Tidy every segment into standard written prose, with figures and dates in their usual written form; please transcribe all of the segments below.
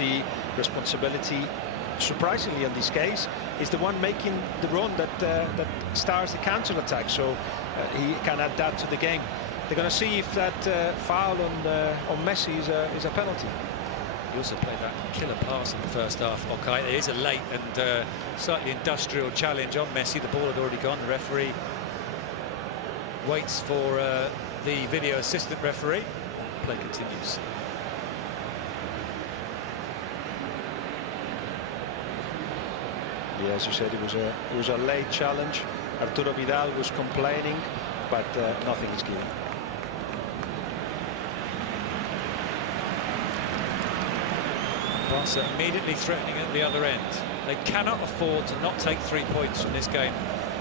authority, responsibility. Surprisingly, in this case, is the one making the run that starts the counter-attack. So he can add that to the game. They're going to see if that foul on Messi is a penalty. He also played that killer pass in the first half. Okay, it is a late and slightly industrial challenge on Messi. The ball had already gone. The referee waits for the video assistant referee. Play continues. Yeah, as you said, it was a late challenge. Arturo Vidal was complaining, but nothing is given. Barca immediately threatening at the other end. They cannot afford to not take 3 points from this game.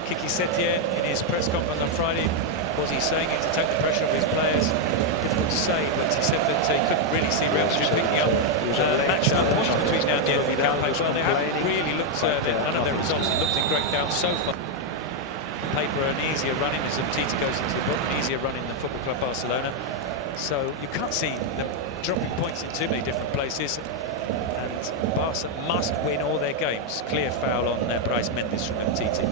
Kiki Setien, in his press conference on Friday, was he saying it to take the pressure off his players? Difficult to say, but he said that he couldn't really see Real Madrid picking up maximum points between now and the end of the campaign. Well, they haven't really looked, none of their results have looked in great doubt so far. Paper an easier running as Umtiti goes into the book, an easier running than Football Club Barcelona. So you can't see them dropping points in too many different places. And Barca must win all their games. Clear foul on Brais Mendes from Umtiti.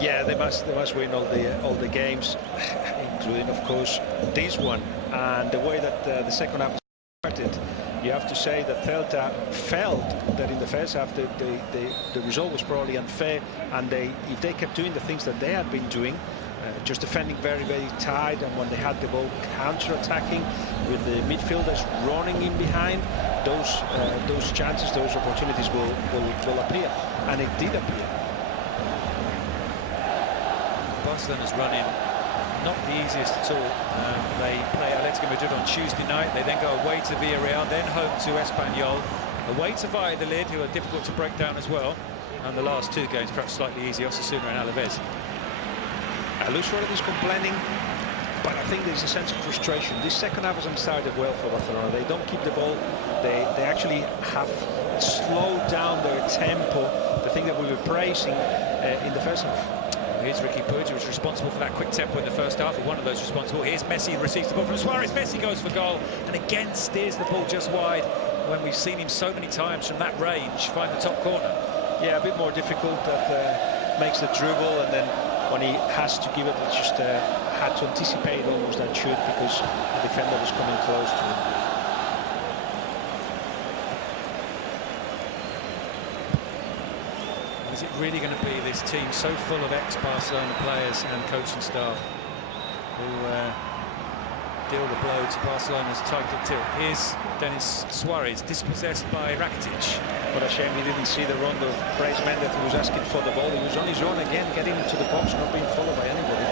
Yeah, they must win all the games, including, of course, this one. And the way that the second half started, you have to say that Celta felt that in the first half the result was probably unfair, and if they kept doing the things that they had been doing, just defending very, very tight, and when they had the ball, counter-attacking with the midfielders running in behind, those chances, those opportunities will appear, and it did appear. Barcelona's running not the easiest at all. They play Atletico Madrid on Tuesday night. They then go away to Villarreal, then home to Espanyol, away to Valladolid, who are difficult to break down as well. And the last two games perhaps slightly easier, Osasuna and Alaves. Luis Suarez is complaining, but I think there's a sense of frustration. This second half hasn't started well for Barcelona. They don't keep the ball. They actually have slowed down their tempo, the thing that we were praising in the first half. Here's Ricky Puig, who was responsible for that quick tempo in the first half, or one of those responsible. Here's Messi, who receives the ball from Suarez. Messi goes for goal, and again steers the ball just wide, when we've seen him so many times from that range find the top corner. Yeah, a bit more difficult. That makes the dribble, and then when he has to give it, it's just had to anticipate almost that shoot, because the defender was coming close to him. Is it really going to be this team so full of ex-Barcelona players and coaching staff who deal the blow to Barcelona's title tilt? Here's Denis Suarez, dispossessed by Rakitic. What a shame he didn't see the run of Brais Mendes, who was asking for the ball. He was on his own again, getting into the box, not being followed by anybody.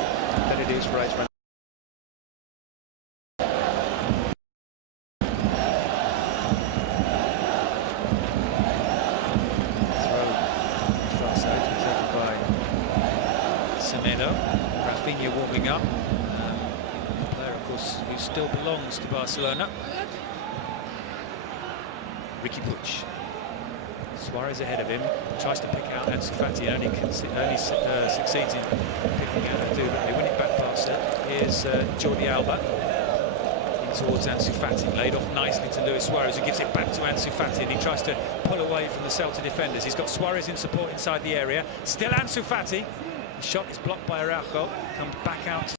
Then it is Brais Mendes. Rafinha warming up, a player of course who still belongs to Barcelona. Ricky Puig, Suarez ahead of him, tries to pick out Ansu Fati, only succeeds in picking out Adu, but they win it back past it. Here's Jordi Alba in towards Ansu Fati, laid off nicely to Luis Suarez, who gives it back to Ansu Fati, and he tries to pull away from the Celta defenders. He's got Suarez in support inside the area, still Ansu Fati. The shot is blocked by Araujo, comes back out to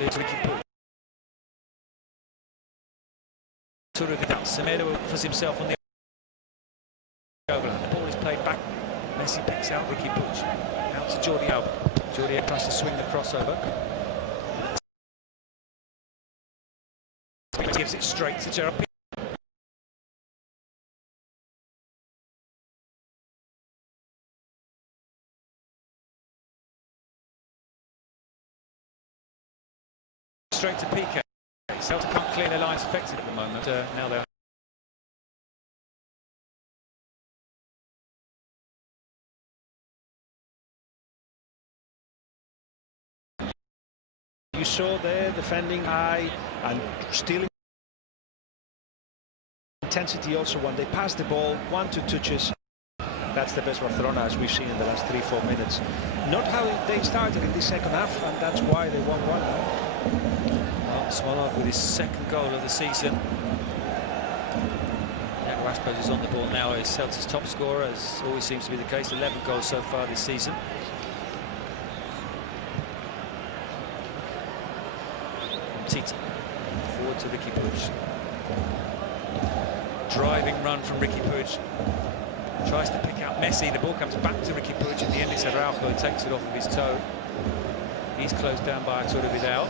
Ricky Puig. Semedo offers himself on the overlap. The ball is played back. Messi picks out Ricky Puig. Out to Jordi Alba. Jordi Alba tries to swing the crossover. Gives it straight to Gerard. Straight to PK. Celta can't clear their lines effectively at the moment. Now they're. You saw there defending high and stealing intensity also when they pass the ball, 1-2 touches. That's the best Barcelona as we've seen in the last 3-4 minutes. Not how they started in the second half, and that's why they won 1. Smolov with his second goal of the season. Iago Aspas is on the ball now as Celta's top scorer, as always seems to be the case. 11 goals so far this season. Titi forward to Riqui Puig. Driving run from Riqui Puig. Tries to pick out Messi. The ball comes back to Riqui Puig. In the end, it's Araujo who takes it off of his toe. He's closed down by Arturo Vidal.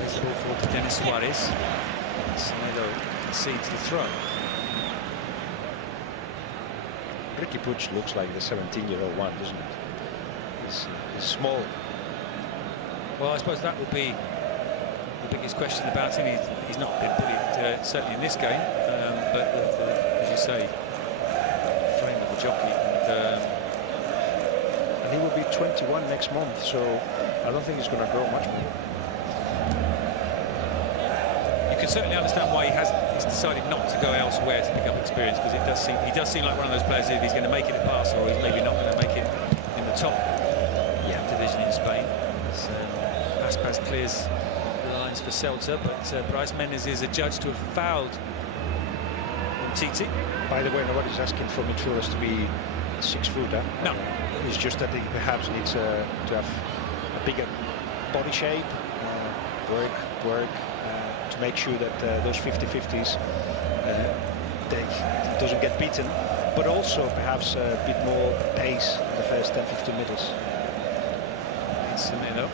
There's the ball forward to Denis Suarez. Semedo concedes the throw. Riqui Puig looks like the 17-year-old one, doesn't it? He's small. Well, I suppose that would be the biggest question about him. He's not been bullied, certainly in this game, but as you say, frame of the jockey. And he will be 21 next month, so I don't think he's going to grow much more. You can certainly understand why he's decided not to go elsewhere to pick up experience, because he does seem like one of those players, if he's going to make it at Barca, or he's maybe not going to make it in the top division in Spain. Aspas clears the lines for Celta, but Brais Mendes is adjudged to have fouled Titi. By the way, nobody's asking for midfielders to be 6-footer. No. It's just that he perhaps needs to have a bigger body shape, work to make sure that those 50-50s he doesn't get beaten, but also perhaps a bit more pace in the first 10-15 meters. Semedo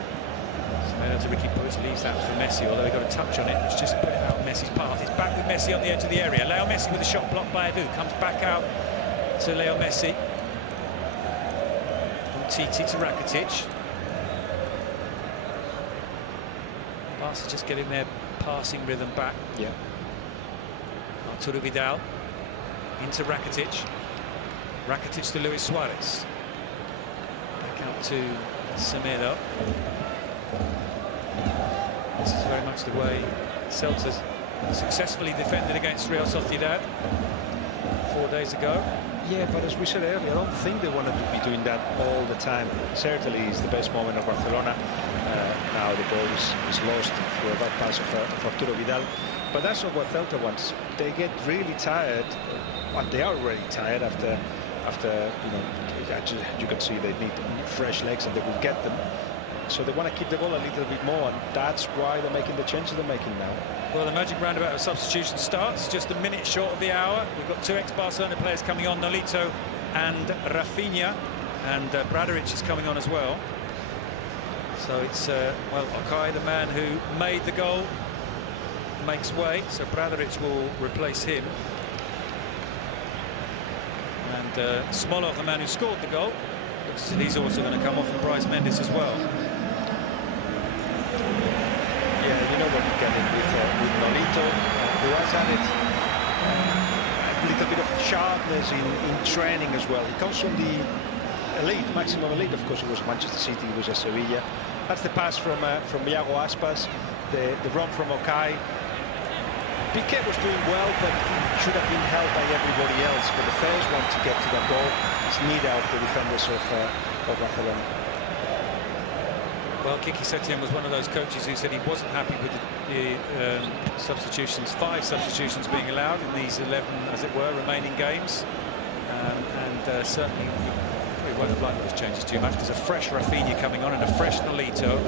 to Riqui Puig, leaves that for Messi, although he got a touch on it. It's just put it out Messi's path. It's back with Messi on the edge of the area. Leo Messi with a shot blocked by Edu. Comes back out to Leo Messi. From Titi to Rakitic. Barca just getting their passing rhythm back. Yeah. Arturo Vidal into Rakitic. Rakitic to Luis Suarez. Back out to Semedo. This is very much the way Celta successfully defended against Real Sociedad 4 days ago. Yeah, but as we said earlier, I don't think they wanted to be doing that all the time. Certainly is the best moment of Barcelona. Now the ball is lost for a bad pass of Arturo Vidal. But that's not what Celta wants. They get really tired, and they are already tired after you can see they need fresh legs, and they will get them. So they want to keep the ball a little bit more, and that's why they're making the changes they're making now. Well, the magic roundabout of substitution starts just a minute short of the hour. We've got two ex-Barcelona players coming on, Nolito and Rafinha, and Bradaric is coming on as well. So it's, well, Okay, the man who made the goal, makes way, so Bradaric will replace him. And Smolov, the man who scored the goal, looks as if he's also going to come off, and Brais Mendes as well. Yeah, you know what you get in with Nolito, who has added a little bit of sharpness in training as well. He comes from the elite, maximum elite. Of course, it was Manchester City, it was a Sevilla. That's the pass from Iago Aspas, the run from Okay. Piqué was doing well, but he should have been held by everybody else. But the first one to get to that ball is neither of the defenders of Barcelona. Well, Quique Setien was one of those coaches who said he wasn't happy with the substitutions, 5 substitutions being allowed in these 11, as it were, remaining games. And certainly we won't apply those changes too much, because a fresh Rafinha coming on and a fresh Nolito.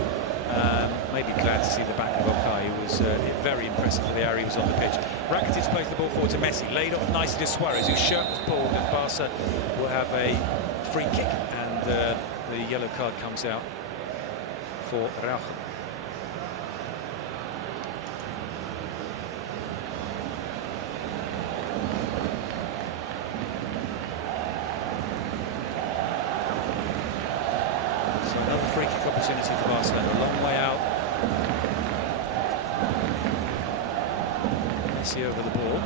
Maybe glad to see the back of Okay, who was very impressive for the area he was on the pitch. Rakitic plays the ball forward to Messi, laid off nicely to Suarez, whose shirt was pulled, and Barca will have a free kick, and the yellow card comes out for Araujo. So another free kick opportunity for Barcelona, a long way out. Messi over the ball.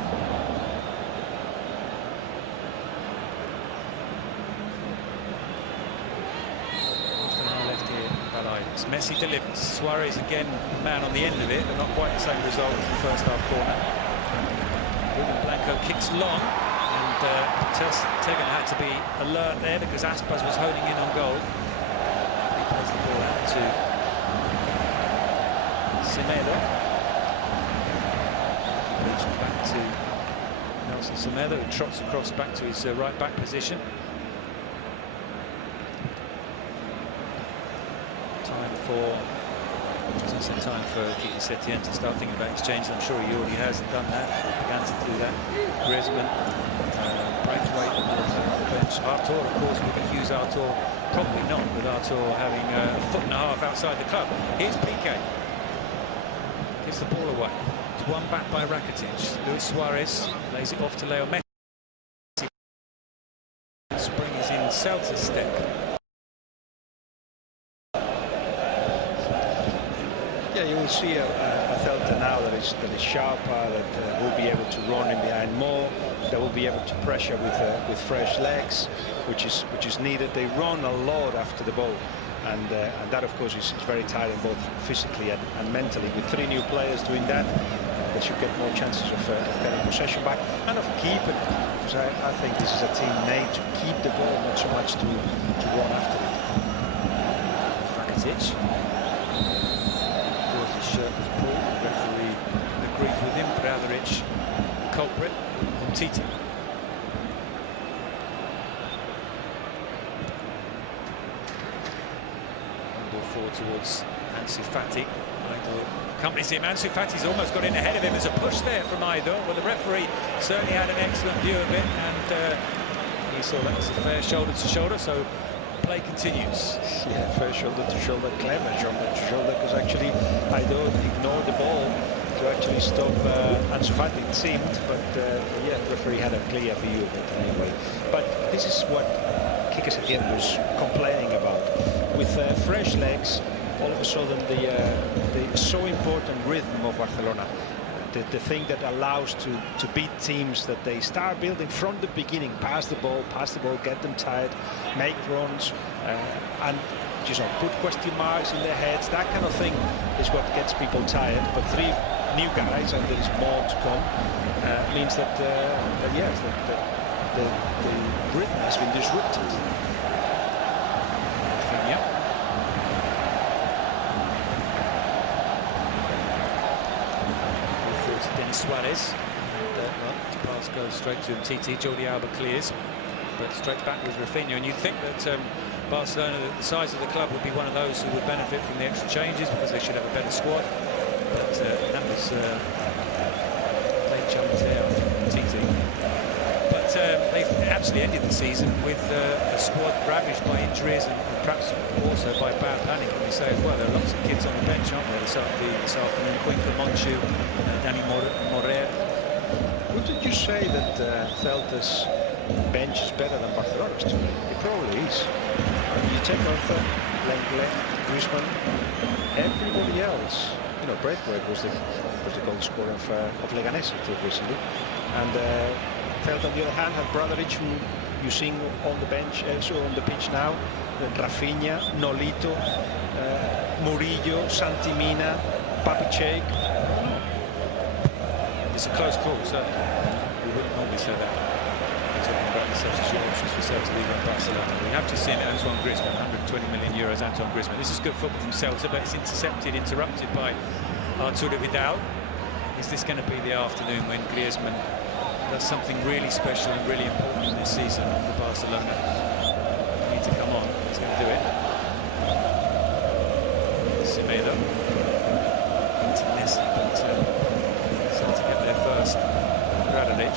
It's Messi delivers. Suarez again, man on the end of it, but not quite the same result as the first half corner. Ruben Blanco kicks long, and Tegan had to be alert there because Aspas was holding in on goal. He plays the ball out to Semedo. Back to Nelson Semedo, who trots across back to his right back position. Time for Kiki Setien to start thinking about exchanges. I'm sure he already has done that, or began to do that. Griezmann, Braithwaite on the bench. Artur, of course, we can use Artur. Probably not, with Artur having a foot and a half outside the club. Here's Piqué. Gives the ball away. It's won back by Rakitic. Luis Suarez lays it off to Leo Messi. Spring is in Celta's step. Yeah, you will see a Celta now that is sharper, that will be able to run in behind more, that will be able to pressure with fresh legs, which is needed. They run a lot after the ball, and that of course is very tiring both physically and mentally. With 3 new players doing that, they should get more chances of getting possession back and of keeping it. Because I think this is a team made to keep the ball, not so much to run after it. Rakitic. Shirt was pulled. The referee agrees with him. Bradaric, culprit, and Titi. Ball forward towards Ansu Fati. Aidor accompanies him. Ansu Fati's almost got in ahead of him. There's a push there from Aidor. Well, the referee certainly had an excellent view of it, and he saw that as a fair shoulder to shoulder. So play continues. Yeah, fair shoulder to shoulder, clever shoulder to shoulder, because actually Aidor ignored the ball to actually stop Ansu Fati, it seemed, but yeah, the referee had a clear view of it anyway. But this is what Kike Setien was complaining about. With fresh legs, all of a sudden the so important rhythm of Barcelona, the thing that allows to beat teams, that they start building from the beginning, pass the ball, get them tired, make runs, and just put question marks in their heads. That kind of thing is what gets people tired. But 3 new guys, and there is more to come, means that yes, the rhythm has been disrupted. Suarez, and well, the pass goes straight to Titi. Jordi Alba clears, but straight back with Rafinha. And you'd think that Barcelona, the size of the club, would be one of those who would benefit from the extra changes because they should have a better squad. But that was late jump there, I think, from Titi. But they've actually ended the season with a squad ravaged by injuries and perhaps also by bad planning. Can we say as well? There are lots of kids on the bench, aren't there, this afternoon? Cuenca, Monchu, Dani Morer. Wouldn't you say that Celta's bench is better than Barcelona's today? It probably is. You take Arthur, Lenglet, Griezmann, everybody else. You know, Braithwaite was the goal scorer of Leganés until recently, and Celta on the other hand had Bradaric, who you see on the bench, also on the pitch now. Rafinha, Nolito, Murillo, Santimina, Papicek. It's a close call, certainly. We wouldn't normally say that. We're talking about the substitute options for Celta De Vigo and Barcelona. We have just seen Antoine Griezmann, 120 million euros. Antoine Griezmann. This is good football from Celta, but it's interrupted by Arturo Vidal. Is this going to be the afternoon when Griezmann does something really special and really important this season for Barcelona? They need to come on. He's going to do it. Semedo into Messi, but to get there first. Bradaric.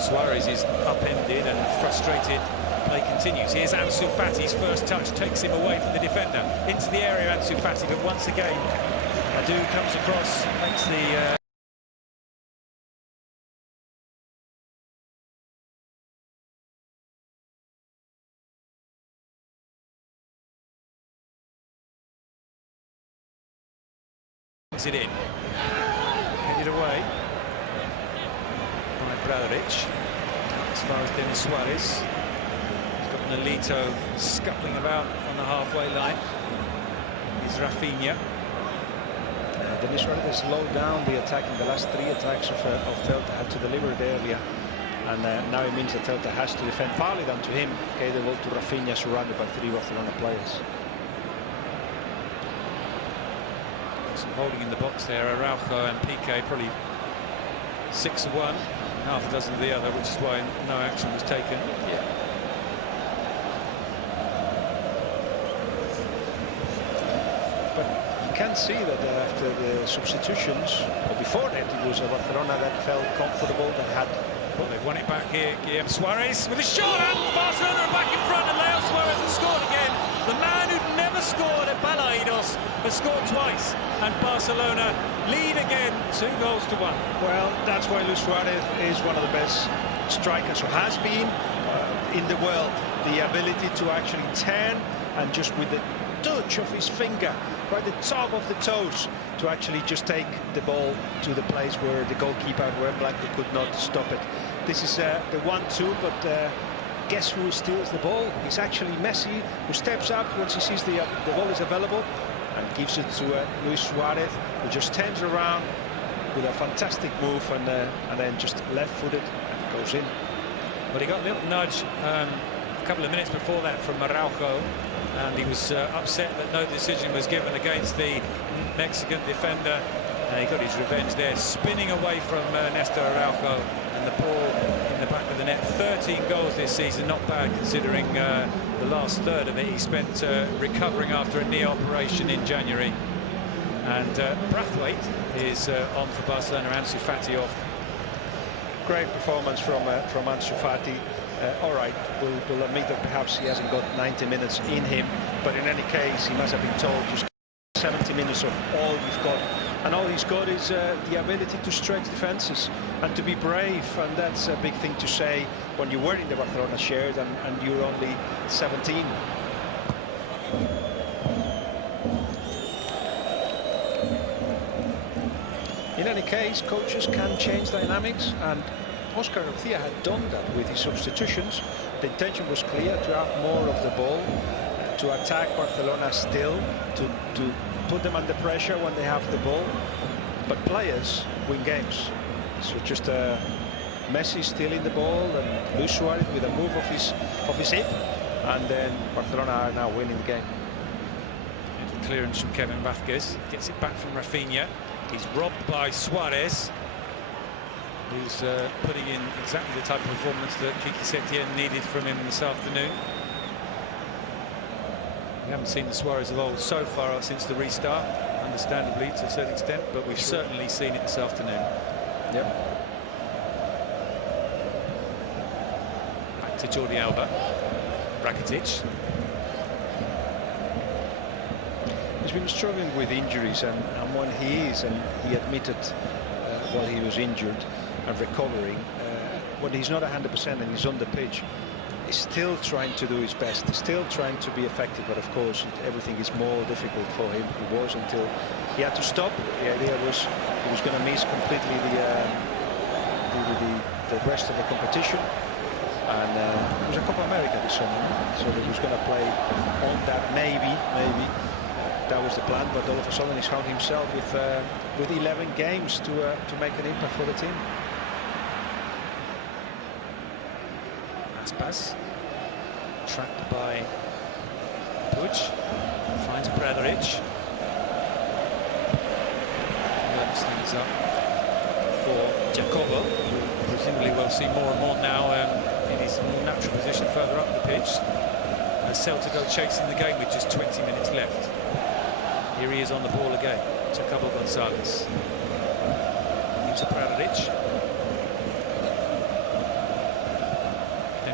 Suarez is upended and frustrated. Play continues. Here's Ansu Fati's first touch, takes him away from the defender. Into the area, Ansu Fati, but once again, Adu comes across, makes the... it in. Headed away by Bradaric. As far as Denis Suarez. He's got Nolito scuttling about on the halfway line. Here's Rafinha. Denis Suarez has slowed down the attack in the last 3 attacks of Celta, had to deliver it earlier. And now it means that Celta has to defend, partly down to him. Gave the ball to Rafinha, surrounded by 3 Barcelona players. holding in the box there. Araujo and Piqué probably 6 of one, half a dozen of the other, which is why no action was taken. Yeah. But you can see that after the substitutions, or before that, it was a Barcelona that felt comfortable, that had. Well, they've won it back here. Guillem Suarez with a shot, and Barcelona are back in front, and Leo Suarez has scored again. The man who'd never scored at Balaidos has scored twice, and Barcelona lead again, 2-1. Well, that's why Luis Suarez is one of the best strikers, who has been in the world. The ability to actually turn and just with the touch of his finger, right at the top of the toes, to actually just take the ball to the place where the goalkeeper, where Blanco, could not stop it. This is the 1-2, but guess who steals the ball? It's actually Messi, who steps up once he sees the ball is available and gives it to Luis Suarez, who just turns around with a fantastic move and then just left-footed and goes in. Well, he got a little nudge a couple of minutes before that from Araujo, and he was upset that no decision was given against the Mexican defender. He got his revenge there, spinning away from Nestor Araujo, and the ball in the back of the net. 13 goals this season, not bad considering the last third of it he spent recovering after a knee operation in January. And Braithwaite is on for Barcelona. Ansu Fati off. Great performance from Ansu Fati. All right, we'll admit that perhaps he hasn't got 90 minutes in him, but in any case, he must have been told just 70 minutes of all you've got. And all he's got is the ability to stretch defenses and to be brave, and that's a big thing to say when you were in the Barcelona shirt and you're only 17. In any case, coaches can change dynamics, and Oscar Garcia had done that with his substitutions. The intention was clear, to have more of the ball, to attack Barcelona still, to put them under pressure when they have the ball. But players win games. So just Messi stealing the ball and Luis Suarez with a move of his hip, and then Barcelona are now winning the game. Into clearance from Kevin Vázquez, gets it back from Rafinha. He's robbed by Suarez, who's putting in exactly the type of performance that Kiki Setien needed from him this afternoon. We haven't seen the Suarez of old so far since the restart, understandably to a certain extent, but we've certainly seen it this afternoon. Yep. Back to Jordi Alba. Rakitic. He's been struggling with injuries, and when he is, and he admitted while he was injured and recovering, when he's not 100% and he's on the pitch, he's still trying to do his best, he's still trying to be effective, but of course everything is more difficult for him. It was until he had to stop. The idea was he was going to miss completely the rest of the competition, and it was a Copa America this summer, so he was going to play on that, maybe that was the plan, but all of a sudden he's found himself with 11 games to make an impact for the team. Aspas, trapped by Puig, finds Bradaric. Opens things up for Jacobo. Presumably we'll see more and more now in his more natural position further up the pitch. As Celta go chasing the game with just 20 minutes left. Here he is on the ball again, Jacobo Gonzalez. Into Bradaric.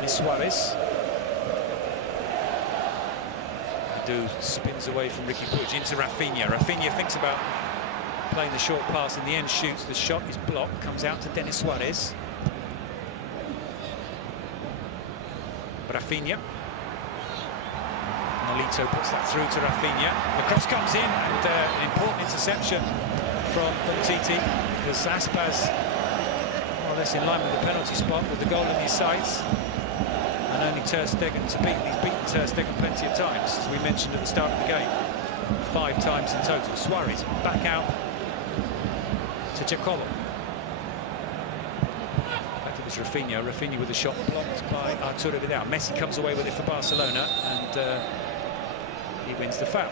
Suarez. Adu spins away from Ricky Puig into Rafinha. Rafinha thinks about playing the short pass, in the end shoots. The shot is blocked, comes out to Denis Suarez. Rafinha. Nolito puts that through to Rafinha. The cross comes in, and an important interception from Umtiti, because Aspas, more or less in line with the penalty spot with the goal in his sights. And only Ter Stegen to beat. He's beaten Ter Stegen plenty of times, as we mentioned at the start of the game. 5 times in total. Suarez back out to Jacobo. Back to this Rafinha. Rafinha with a shot blocked by Arturo Vidal. Messi comes away with it for Barcelona, and he wins the foul.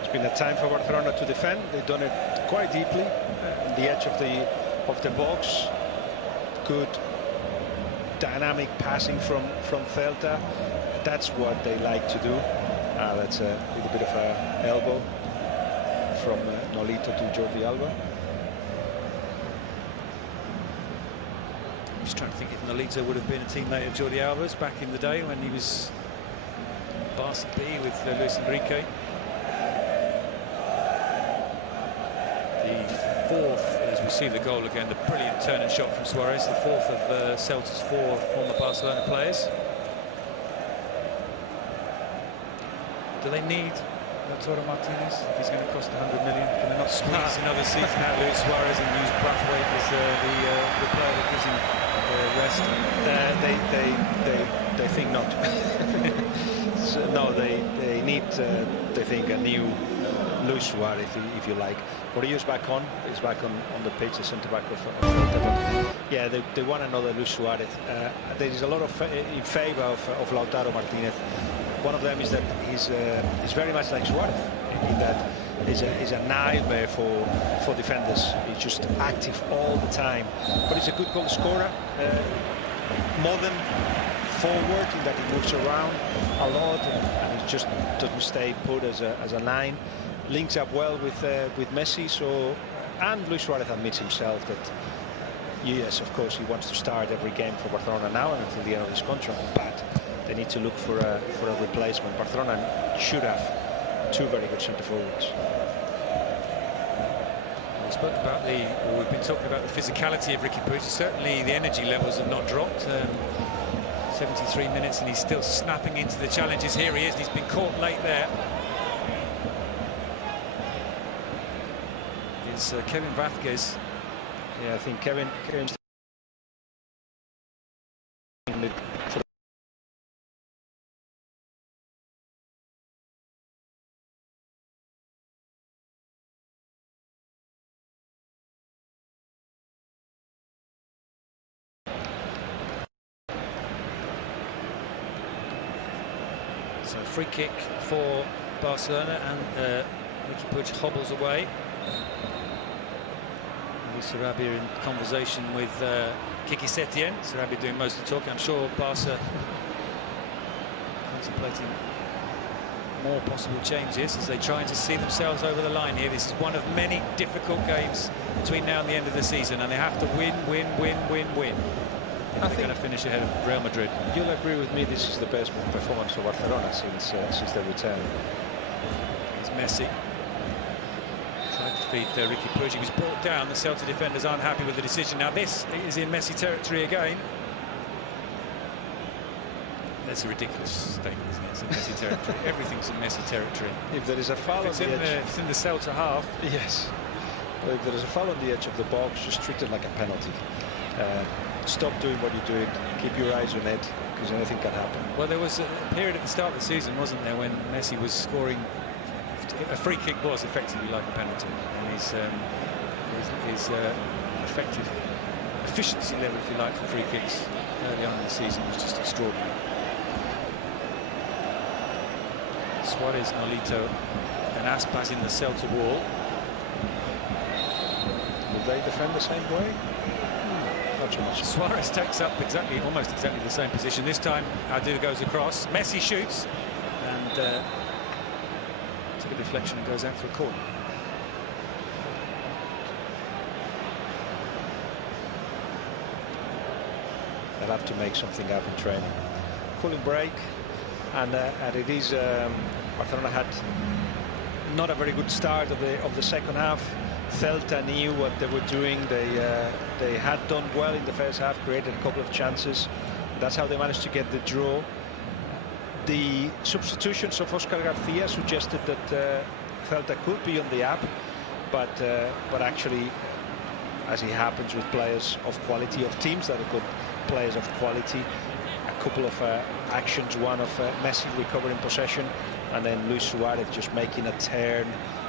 It's been a time for Barcelona to defend. They've done it quite deeply on the edge of the box. Good dynamic passing from Celta. That's what they like to do. That's a little bit of a elbow from Nolito to Jordi Alba. I'm just trying to think if Nolito would have been a teammate of Jordi Alba's back in the day when he was Barca B with Luis Enrique. The fourth, as we see the goal again, the brilliant turn and shot from Suarez, the fourth of Celta's 4 former Barcelona players. Do they need Lautaro Martinez if he's going to cost 100 million? Can they not squeeze another season out Luis Suarez and use Braithwaite as the player that gives him rest? They think not. So, no, they need, they think, a new Luis Suarez, if you like. Murillo is back on. He's back on the pitch, the centre back of Celta. Yeah, they want another Luis Suarez. There is a lot of in favour of Lautaro Martinez. One of them is that he's very much like Suarez in that he's a nightmare for defenders. He's just active all the time, but he's a good goal scorer. Modern forward in that he moves around a lot and he just doesn't stay put as a 9. Links up well with Messi. So, and Luis Suarez admits himself that yes, of course, he wants to start every game for Barcelona now and until the end of his contract, but they need to look for a replacement. Barcelona should have 2 very good centre forwards. Spoke about we've been talking about the physicality of Riqui Puig. Certainly the energy levels have not dropped. 73 minutes and he's still snapping into the challenges. Here he is, and he's been caught late there. It's Kevin Vázquez. Yeah, I think Kevin So free kick for Barcelona, and Riqui Puig hobbles away. Sarabia in conversation with Kiki Setien. Sarabia doing most of the talking. I'm sure Barca contemplating more possible changes as they try to see themselves over the line here. This is one of many difficult games between now and the end of the season, and they have to win. They're going to finish ahead of Real Madrid. You'll agree with me, this is the best performance of Barcelona since their return. It's Messi. Tried to feed Riqui Puig. He was brought down. The Celta defenders aren't happy with the decision. Now this is in Messi territory again. That's a ridiculous statement, isn't it? It's in Messi territory. Everything's in Messi territory. If there is a foul on the edge, it's in the Celta half. Yes. But if there is a foul on the edge of the box, just treat it like a penalty. Stop doing what you're doing. Keep your eyes on it, because anything can happen. Well, there was a period at the start of the season, wasn't there, when Messi was scoring. A free kick was effectively like a penalty, and his effective efficiency level, if you like, for free kicks early on in the season was just extraordinary. Suarez, Nolito, and Aspas in the Celta wall. Will they defend the same way? Not so much. Suarez takes up almost exactly the same position. This time, Adu goes across. Messi shoots, and. A deflection and goes out for a corner. They'll have to make something up in training. Cooling break, and it is Barcelona had not a very good start of the second half. Celta knew what they were doing. They had done well in the first half, created a couple of chances. That's how they managed to get the draw. The substitutions of Oscar Garcia suggested that Celta could be on the up, but actually, as it happens with players of quality, of teams that are good players of quality, a couple of actions, one of Messi recovering possession, and then Luis Suarez just making a turn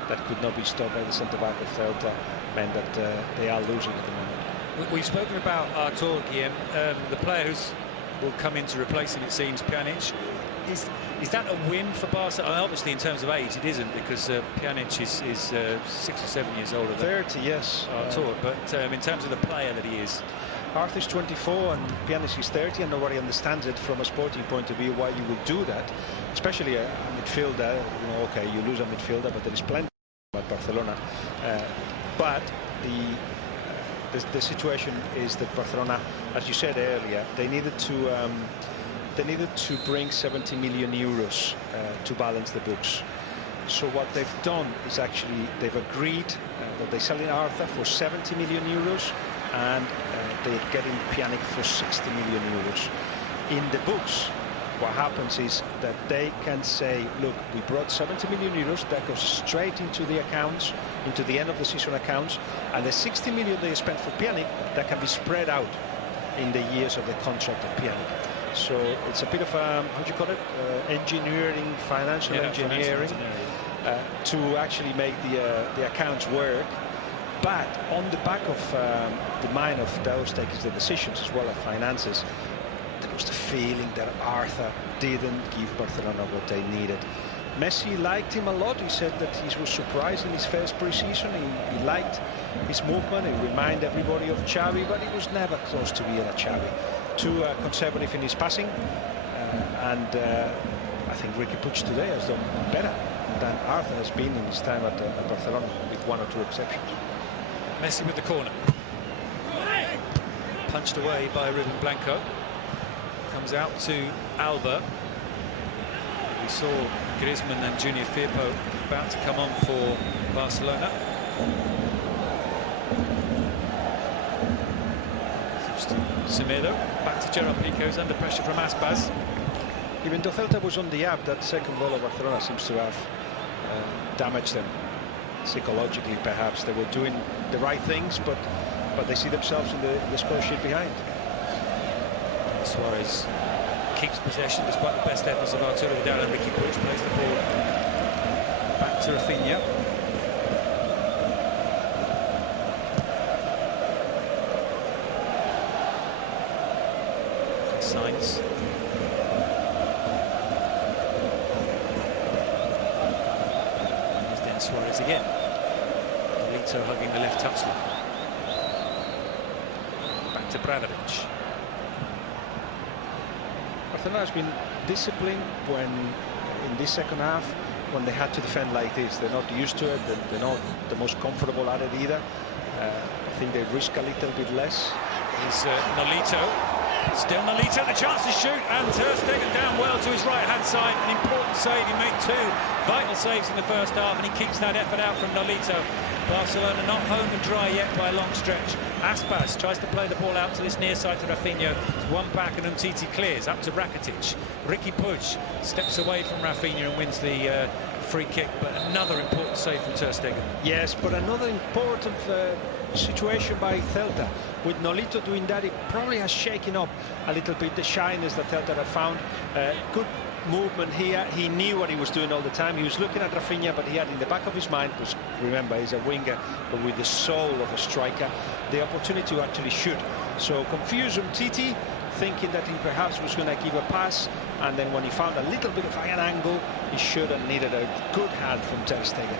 that could not be stopped by the centre-back of Celta, meant that they are losing at the moment. We've spoken about Artur, Guillem, the player who will come in to replace him, it seems, Pjanic. Is that a win for Barca? Obviously, in terms of age, it isn't, because Pjanic is 6 or 7 years older than 30, yes. Artur. But in terms of the player that he is, Arthur's 24 and Pjanic is 30, and nobody understands it from a sporting point of view why you would do that, especially a midfielder. You know, okay, you lose a midfielder, but there is plenty at Barcelona. But the situation is that Barcelona, as you said earlier, they needed to bring 70 million euros to balance the books. So what they've done is actually they've agreed that they're selling Arthur for 70 million euros and they're getting Pjanic for 60 million euros. In the books, what happens is that they can say, look, we brought 70 million euros, that goes straight into the accounts, into the end of the season accounts, and the 60 million they spent for Pjanic, that can be spread out in the years of the contract of Pjanic. So it's a bit of how do you call it, engineering, financial engineering, to actually make the accounts work. But on the back of the mind of those taking the decisions as well as finances, there was the feeling that Arthur didn't give Barcelona what they needed. Messi liked him a lot. He said that he was surprised in his first pre-season. He liked his movement. He reminded everybody of Xavi, but he was never close to being a Xavi. Too conservative in his passing, and I think Riqui Puig today has done better than Arthur has been in his time at Barcelona, with one or two exceptions. Messi with the corner, punched away by Ruben Blanco. Comes out to Alba. We saw Griezmann and Junior Firpo about to come on for Barcelona. Semedo, back to Gerard Piqué, who's under pressure from Aspas. Even though Celta was on the up, that second goal of Barcelona seems to have damaged them psychologically. Perhaps they were doing the right things, but they see themselves in the score sheet behind. Suarez keeps possession despite the best efforts of Arturo Vidal, and Riqui Puig plays the ball back to Rafinha. Signs. Here's then Suarez again. Lito hugging the left touchline. Back to Bradovic. Barcelona has been disciplined when, in this second half, when they had to defend like this. They're not used to it. They're not the most comfortable at it either. I think they risk a little bit less. Here's Nolito. Still Nolito, the chance to shoot, and Ter Stegen down well to his right-hand side. An important save. He made two vital saves in the first half, and he keeps that effort out from Nolito. Barcelona not home and dry yet by a long stretch. Aspas tries to play the ball out to this near side to Rafinha. It's one back, and Umtiti clears up to Rakitic. Riqui Puig steps away from Rafinha and wins the free kick, but another important save from Ter Stegen. Yes, but another important situation by Celta. With Nolito doing that, it probably has shaken up a little bit the shyness that Celta have found. Good movement here. He knew what he was doing all the time. He was looking at Rafinha, but he had in the back of his mind, because remember, he's a winger, but with the soul of a striker, the opportunity to actually shoot. So confused Umtiti, thinking that he perhaps was going to give a pass, and then when he found a little bit of an angle, he should have needed a good hand from Ter Stegen.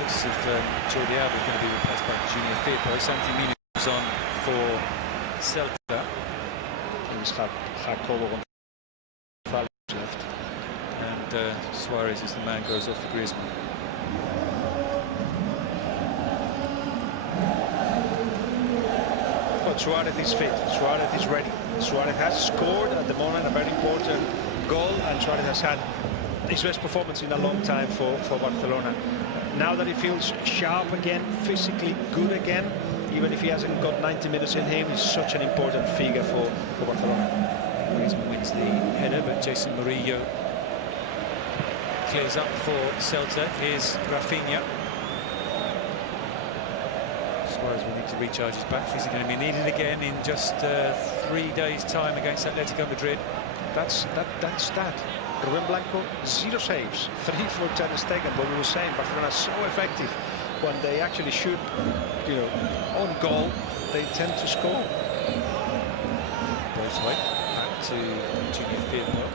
Looks as if Jordi Alba is going to be replaced by Junior Firpo. Santi Mina is on for Celta. He's Jacobo González left. And Suarez is the man, goes off for Griezmann. But Suarez is fit. Suarez is ready. Suarez has scored at the moment a very important goal, and Suarez has had his best performance in a long time for Barcelona. Now that he feels sharp again, physically good again, even if he hasn't got 90 minutes in him, he's such an important figure for Barcelona. Griezmann wins the header, but Jason Murillo clears up for Celta. Here's Rafinha. Suarez will need to recharge his batteries. He's going to be needed again in just 3 days' time against Atletico Madrid. That's that. Ruben Blanco, 0 saves, 3 for Ter Stegen. But we were saying Barcelona is so effective when they actually shoot, you know, on goal, they tend to score. Braithwaite back to Junior Firpo.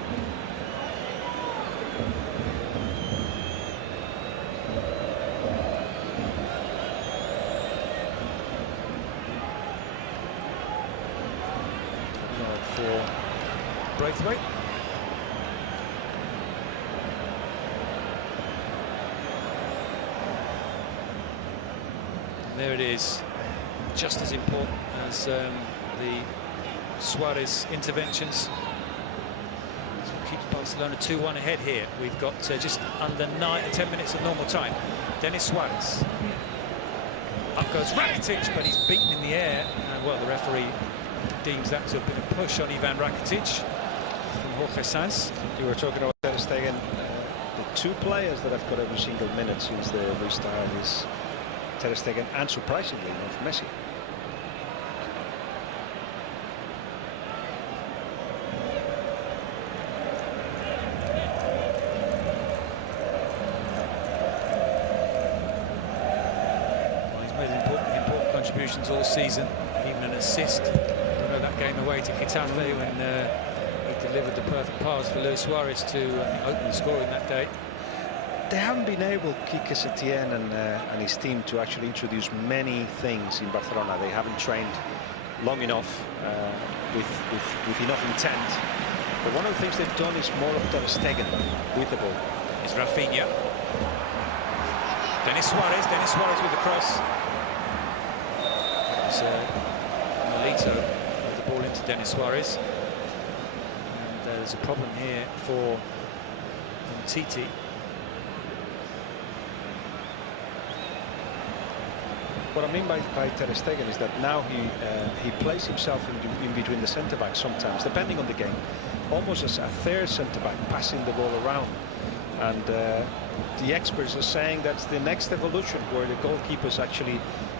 For Braithwaite. And there it is, just as important as the Suarez interventions. Keeps Barcelona 2-1 ahead here. We've got just under 10 minutes of normal time. Denis Suarez. Up goes Rakitic, but he's beaten in the air. Well, the referee deems that to have been a push on Ivan Rakitic from Jorge Sanz. You were talking about Ter Stegen. The two players that have got every single minute since the restart is Ter Stegen and, surprisingly enough, Messi. Well, he's made important contributions all season, even an assist. That game away to Getafe when he delivered the perfect pass for Luis Suarez to open the scoring that day. They haven't been able, Quique Setién and his team, to actually introduce many things in Barcelona. They haven't trained long enough with enough intent. But one of the things they've done is more of Ter Stegen with the ball. It's Rafinha. Denis Suarez with the cross. It's Nolito. Ball into Denis Suarez, and there's a problem here for Titi. What I mean by Ter Stegen is that now he plays himself in between the centre backs sometimes, depending on the game, almost as a third centre back, passing the ball around. And the experts are saying that's the next evolution, where the goalkeepers actually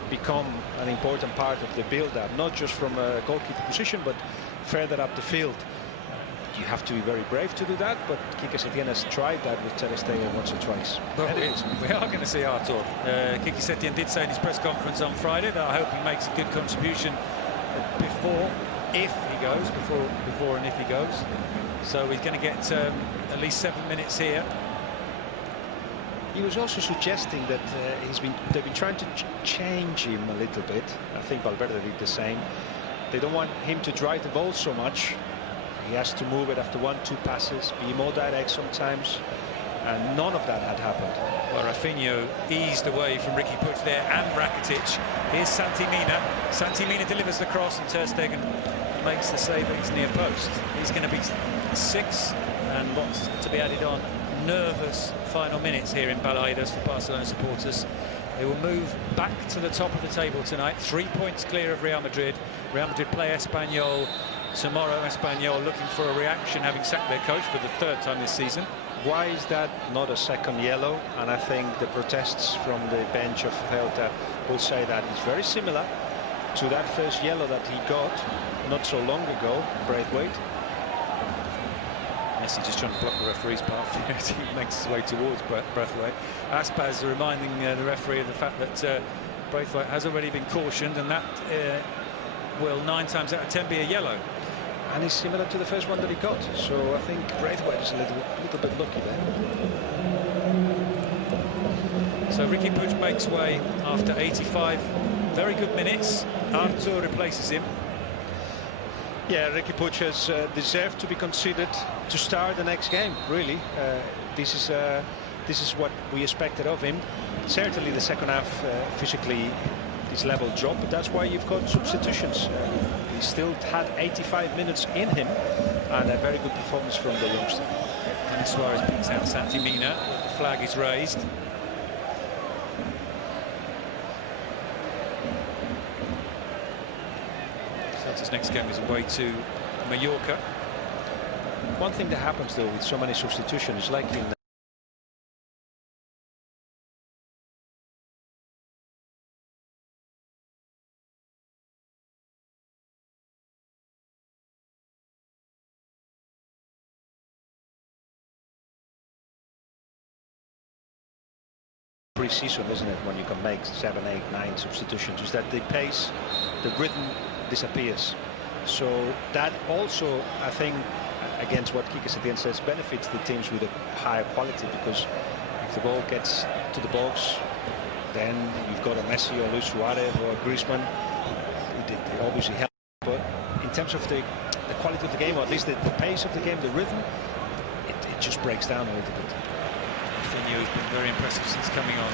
become an important part of the build-up, not just from a goalkeeper position, but further up the field. You have to be very brave to do that, but Quique Setién has tried that with Ter Stegen once or twice. Well, we are going to see Artur. Quique Setién did say in his press conference on Friday that I hope he makes a good contribution before and if he goes. So he's going to get at least 7 minutes here. He was also suggesting that they've been trying to change him a little bit. I think Valverde did the same. They don't want him to drive the ball so much. He has to move it after 1-2 passes, be more direct sometimes, and none of that had happened. Well, Rafinha eased away from Ricky Puig there and Rakitic. Here's Santi Mina. Santi Mina delivers the cross, and Ter Stegen makes the save at his near post. He's going to be 6, and what's to be added on, nervous final minutes here in Balaidos for Barcelona supporters. They will move back to the top of the table tonight, 3 points clear of Real Madrid. Real Madrid play Espanyol tomorrow. Espanyol looking for a reaction, having sacked their coach for the 3rd time this season. Why is that not a second yellow? And I think the protests from the bench of Celta will say that it's very similar to that first yellow that he got not so long ago, Braithwaite. Messi just trying to block the referee's path as he makes his way towards Braithwaite. Aspas reminding the referee of the fact that Braithwaite has already been cautioned, and that will 9 times out of 10 be a yellow. And it's similar to the first one that he got, so I think Braithwaite is a little bit lucky there. So Ricky Puig makes way after 85 very good minutes. Artur replaces him. Yeah, Ricky Puig has deserved to be considered to start the next game, really. This is what we expected of him. Certainly the second half physically his level dropped, but that's why you've got substitutions. He still had 85 minutes in him, and a very good performance from the youngster. And Suarez picks out Santi Mina. The flag is raised. Celta's next game is away to Mallorca. One thing that happens though with so many substitutions is like in pre-season, isn't it, when you can make 7, 8, 9 substitutions, is that the pace, the rhythm disappears. So that also, I think, against what Quique Setién says, benefits the teams with a higher quality, because if the ball gets to the box, then you've got a Messi or Luis Suarez or a Griezmann. It obviously helps, but in terms of the quality of the game, or at least the pace of the game, the rhythm, it just breaks down a little bit. Rafinha has been very impressive since coming on.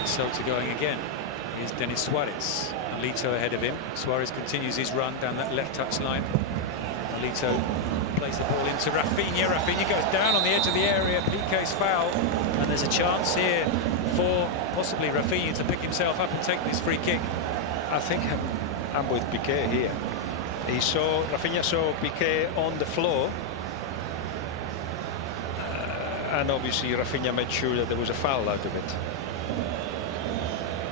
It's Celta going again. Here's Denis Suarez. Alito ahead of him. Suarez continues his run down that left touch line. Alito plays the ball into Rafinha. Rafinha goes down on the edge of the area. Piqué's foul, and there's a chance here for possibly Rafinha to pick himself up and take this free kick. I think I'm with Piqué here. Rafinha saw Piqué on the floor, and obviously Rafinha made sure that there was a foul out of it,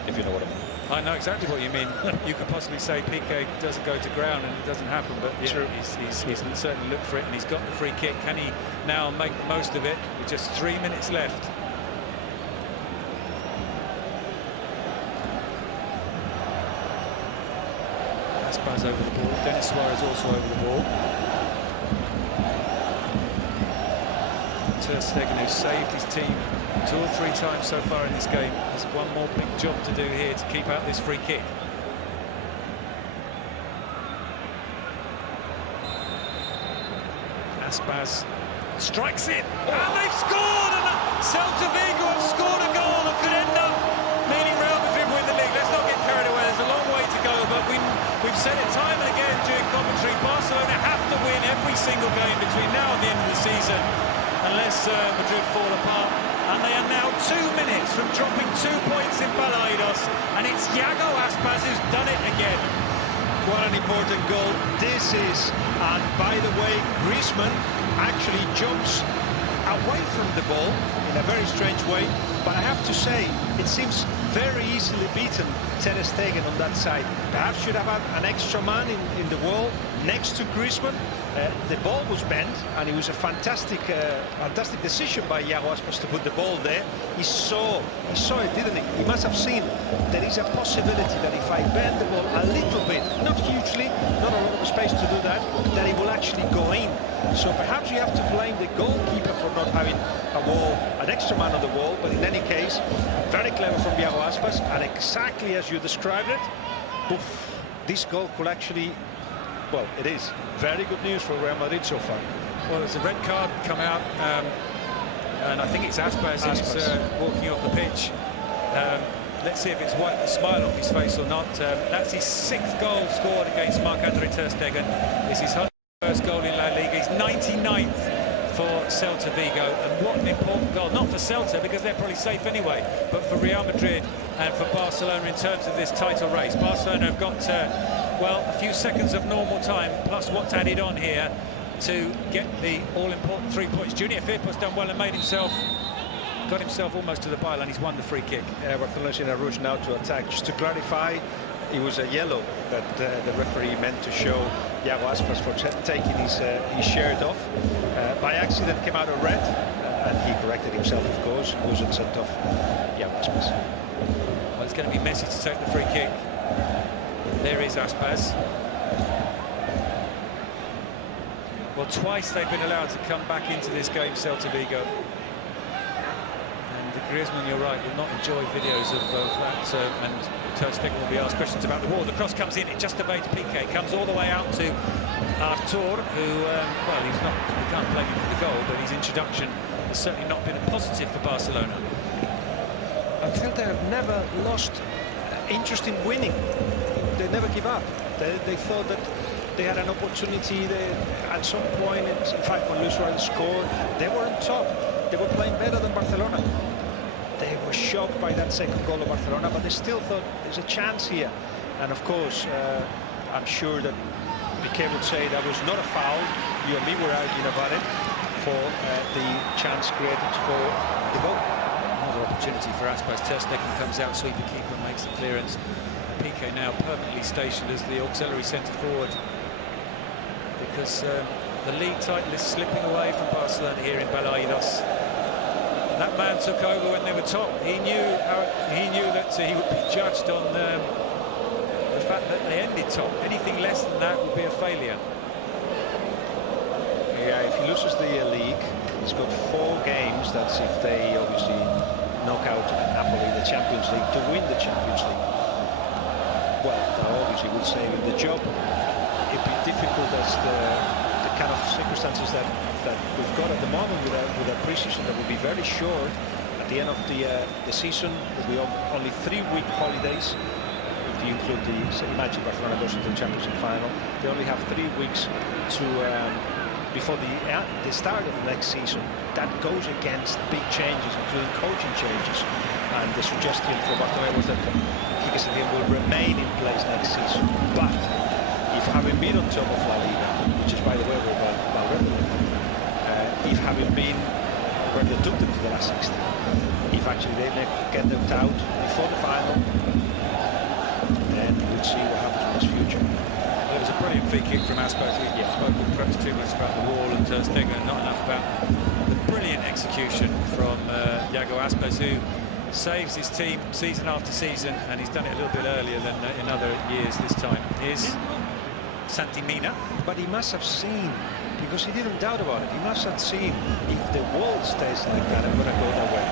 if you know what I mean. I know exactly what you mean. You could possibly say Piqué doesn't go to ground and it doesn't happen, but yeah, he's certainly looked for it, and he's got the free kick. Can he now make the most of it with just 3 minutes left? Aspas over the ball. Denis Suarez also over the ball. Ter Stegen, who saved his team 2 or 3 times so far in this game, has one more big job to do here to keep out this free kick. Aspas strikes it, and they've scored! And Celta Vigo have scored a goal that could end up meaning Real Madrid win the league. Let's not get carried away. There's a long way to go, but we've said it time and again during commentary. Barcelona have to win every single game between now and the end of the season, unless Madrid fall apart. And they are now 2 minutes from dropping 2 points in Balaidos, and it's Iago Aspas who's done it again. What an important goal this is. And by the way, Griezmann actually jumps away from the ball in a very strange way, but I have to say, it seems very easily beaten, Ter Stegen on that side. Perhaps should have had an extra man in the wall next to Griezmann. The ball was bent, and it was a fantastic decision by Iago Aspas to put the ball there. He saw it, didn't he? He must have seen there is a possibility that if I bend the ball a little bit, not hugely, not a lot of space to do that it will actually go in. So perhaps you have to blame the goalkeeper for not having an extra man on the wall. But in any case, very clever from Iago Aspas, and exactly as you described it, poof, this goal could actually. Well, it is very good news for Real Madrid so far. Well, there's a red card come out, and I think it's Aspas who's walking off the pitch. Let's see if it's wiped the smile off his face or not. That's his 6th goal scored against Marc-Andre Ter Stegen. It's his first goal in La Liga. He's 99th for Celta Vigo, and what an important goal. Not for Celta, because they're probably safe anyway, but for Real Madrid and for Barcelona in terms of this title race. Barcelona have got well, a few seconds of normal time, plus what's added on here to get the all-important 3 points. Junior Firpo's done well and got himself almost to the byline. He's won the free kick. Barcelona's in a rush now to attack. Just to clarify, it was a yellow that the referee meant to show Iago Aspas for taking his shirt off. By accident came out a red, and he corrected himself, of course. Wasn't sent off Iago Aspas. Well, it's going to be Messi to take the free kick. There is Aspas. Well, twice they've been allowed to come back into this game, Celta Vigo. And Griezmann, you're right, will not enjoy videos of that. And Ter Stegen will be asked questions about the wall. The cross comes in, it just evades Piqué. Comes all the way out to Artur, who, well, we can't blame him for the goal, but his introduction has certainly not been a positive for Barcelona. I felt they have never lost interest in winning. They never give up. They thought that they had an opportunity at some point. In fact, when Luis Suarez scored, they were on top. They were playing better than Barcelona. They were shocked by that second goal of Barcelona, but they still thought there's a chance here. And of course, I'm sure that Piqué would say that was not a foul. You and me were arguing about it for the chance created for the goal. Another opportunity for Aspas. Ter Stegen comes out, sweeper keeper, makes the clearance. Piqué now permanently stationed as the auxiliary centre forward, because the league title is slipping away from Barcelona here in Balaidos. That man took over when they were top. He knew that he would be judged on the fact that they ended top. Anything less than that would be a failure. Yeah, if he loses the league, he's got 4 games. That's if they obviously knock out Napoli, the Champions League, to win the Champions League. Well, that obviously would save him the job. It'd be difficult as the kind of circumstances that we've got at the moment with a pre-season that will be very short. At the end of the season, there will be only 3-week holidays. If you include imagine Barcelona goes into the Champions League final, they only have 3 weeks to before the start of the next season. That goes against big changes, including coaching changes. And the suggestion for Barcelona was that Quique Setién will remain in place next season. But if having been on top of La Liga, which is by the way where Valverde left, if having been where they took them to the last 16, if actually they get them out before the final, then we'll see what happens in his future. Well, it was a brilliant free kick from Aspas. We spoke perhaps too much about the wall and Ter Stegen, not enough about the brilliant execution from Iago Aspas, who saves his team season after season, and he's done it a little bit earlier than in other years this time. Here's Santi Mina. But he must have seen, because he didn't doubt about it, he must have seen if the wall stays like that, I'm going to go that way.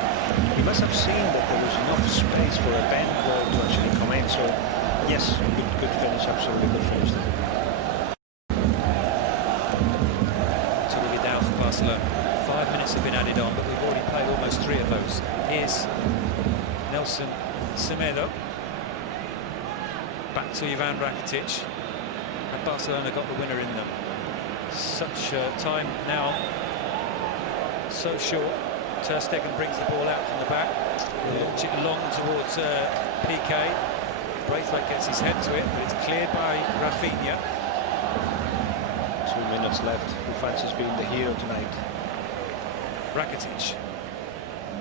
He must have seen that there was enough space for a bend ball to actually come in. So, yes, good finish, absolutely good finish. Vidal for Barcelona. 5 minutes have been added on, but we've already played almost 3 of those. Here's Nelson Semedo. Back to Ivan Rakitic. And Barcelona got the winner in them. Such time now, so short. Ter Stegen brings the ball out from the back, launch it long towards Piqué. Braithwaite gets his head to it, but it's cleared by Rafinha. 2 minutes left. Who fancies being the hero tonight? Rakitic.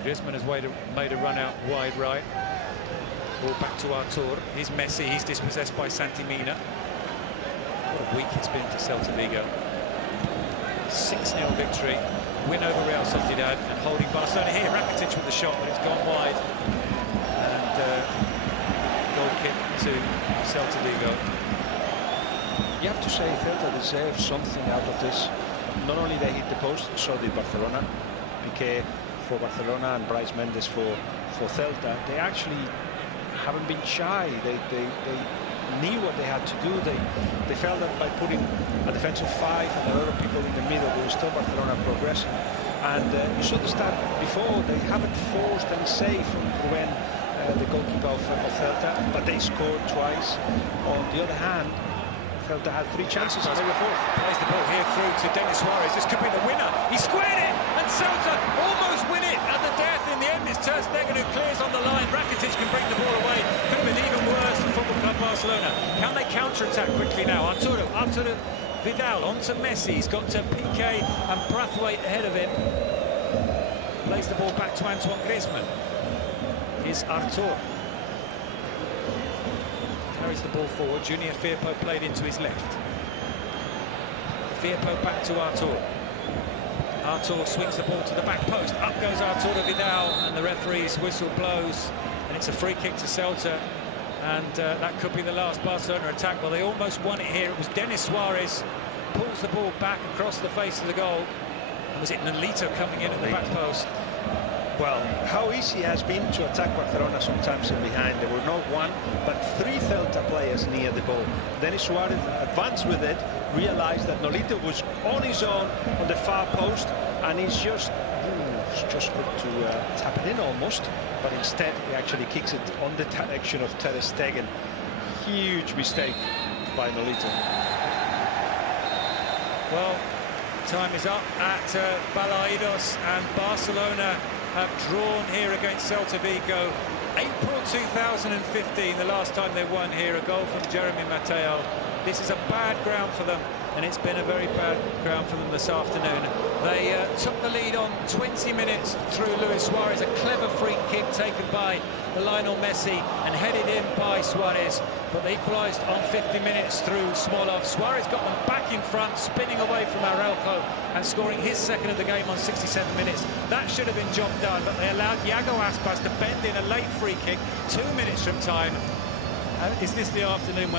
Griezmann has made a run out wide right. Ball back to Artur. Here's Messi. He's dispossessed by Santi Mina. What a week it's been for Celta Vigo. 6-0 victory. Win over Real Sociedad and holding Barcelona here. Rakitic with the shot, but it's gone wide. And goal kick to Celta Vigo. You have to say Celta deserves something out of this. Not only they hit the post, so did Barcelona. Piqué for Barcelona and Brais Mendes for Celta. They actually haven't been shy. They knew what they had to do. They felt that by putting a defensive 5 and a lot of people in the middle, they will stop Barcelona progressing. And you saw the start before. They haven't forced any save from Ruben, the goalkeeper of Celta, but they scored twice. On the other hand, Celta had 3 chances and they were 4th. Plays the ball here through to Denis Suarez. This could be the winner. He squared it, and Celta almost win it at the death. In the end, it's Ter Stegen who clears on the line. Rakitic can bring the ball away. Could have been even worse for Football Club Barcelona. Can they counter-attack quickly now? Arturo up to Vidal, on to Messi. He's got to Piqué and Braithwaite ahead of him. Plays the ball back to Antoine Griezmann. Here's Artur. Carries the ball forward. Junior Firpo played into his left. Firpo back to Artur. Artur swings the ball to the back post. Up goes Arturo Vidal, and the referee's whistle blows, and it's a free kick to Celta. And that could be the last Barcelona attack. Well, they almost won it here. It was Denis Suarez pulls the ball back across the face of the goal. And was it Nolito coming in at the back post? Well, how easy it has been to attack Barcelona sometimes in behind. There were not 1, but 3 Celta players near the ball. Denis Suarez advanced with it, realized that Nolito was on his own on the far post, and he's just good to tap it in almost, but instead he actually kicks it on the direction of Ter Stegen. Huge mistake by Nolito. Well, time is up at Balaidos, and Barcelona have drawn here against Celta Vigo. April 2015, the last time they won here, a goal from Jeremy Mateo. This is a bad ground for them, and it's been a very bad ground for them this afternoon. They took the lead on 20 minutes through Luis Suarez, a clever free kick taken by Lionel Messi and headed in by Suarez, but they equalised on 50 minutes through Smolov. Suarez got them back in front, spinning away from Araujo and scoring his second of the game on 67 minutes. That should have been job done, but they allowed Iago Aspas to bend in a late free kick 2 minutes from time. Is this the afternoon when